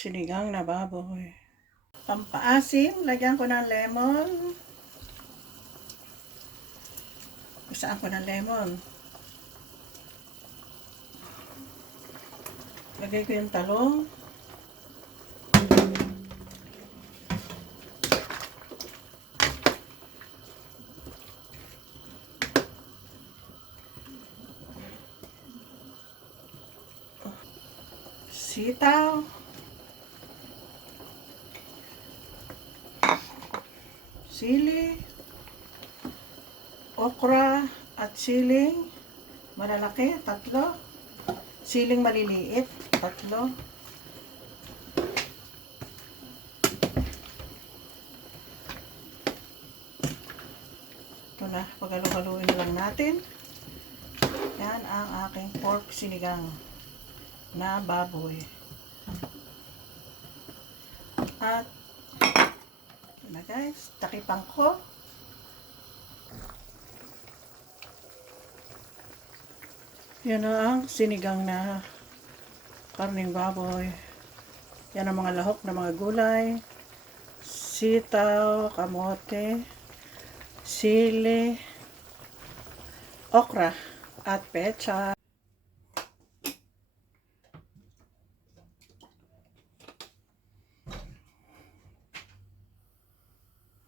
sinigang na baboy. Pampaasim, lagyan ko ng lemon. Isaan ko ng lemon. Lagay ko yung talong. Sitaw. Sili. Okra at siling malalaki, 3. Siling maliliit, 3. Ito na, paghalu-haluin lang natin. Yan ang aking pork sinigang na baboy. At ito na guys, takipang ko. Yan ang sinigang na karning baboy. Yan ang mga lahok na mga gulay. Sitaw, kamote, sili, okra, at pecha.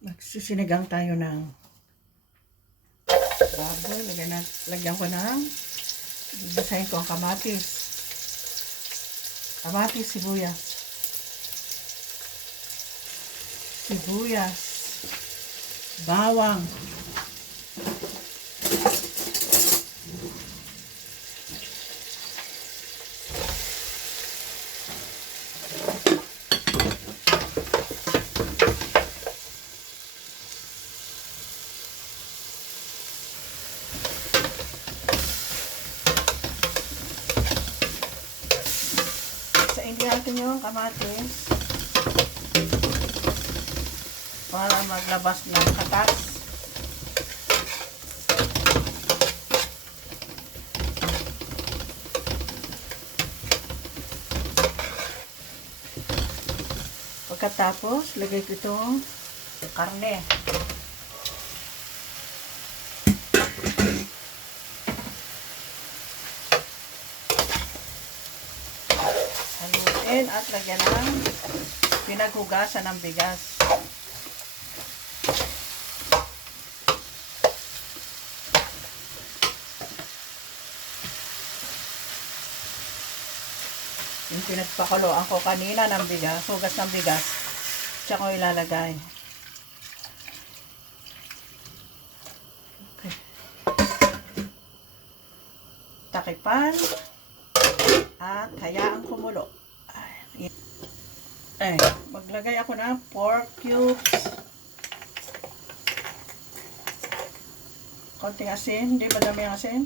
Magsisinigang tayo ng baboy. Lagyan ko ng basahin ko ang kamatis. Kamatis, sibuyas. Sibuyas. Bawang. Saingin natin yung kamatis para maglabas ng katas. Pagkatapos, lagay ko itong karne. Haluin at lagyan ng pinaghugasan ng bigas. Yung pinagpakuloan ko kanina ng bigas, hugas ng bigas, tsaka ko ilalagay. Okay. Takipan at hayaan kumulo. Maglagay ako ng pork cubes. Konting asin, hindi madami ang asin.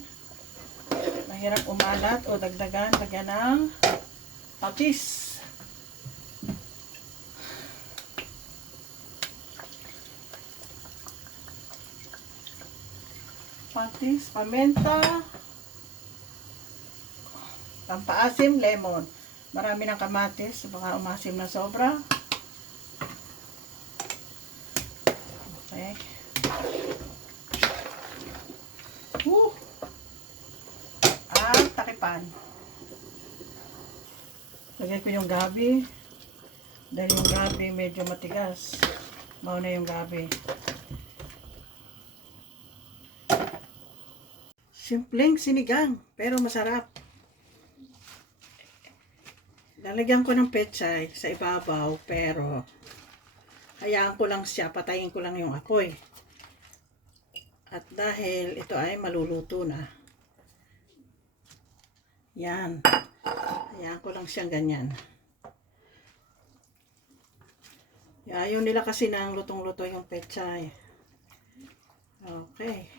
Mahirap umalat o dagdagan, lagyan ng patis. Patis, pamenta, pampaasim, lemon. Marami ng kamatis, baka umasim na sobra. Okay. At takipan. Lagay ko yung gabi. Dahil yung gabi medyo matigas. Mauna yung gabi. Simpleng sinigang, pero masarap. Lalagyan ko ng pechay sa ibabaw, pero hayaan ko lang siya, patayin ko lang yung apoy. At dahil ito ay maluluto na, yan, hayaan ko lang siyang ganyan. Ayaw nila kasi ng lutong-luto yung pechay. Okay.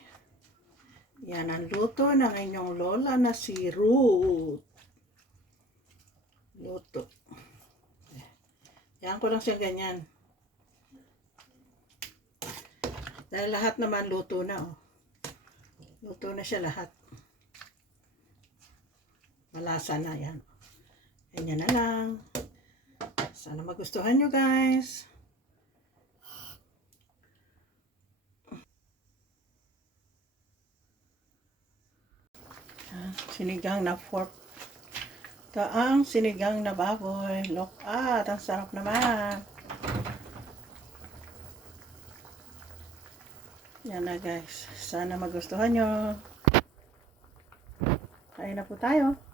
Yan ang luto ng inyong lola na si Ruth. Luto. Yan ko lang siya ganyan. Dahil lahat naman luto na. Oh. Luto na siya lahat. Malasa na yan. Ganyan na lang. Sana magustuhan nyo guys. Sinigang na pork. Ito ang sinigang na baboy. Look at, ang sarap naman. Yan na guys. Sana magustuhan nyo. Kain na po tayo.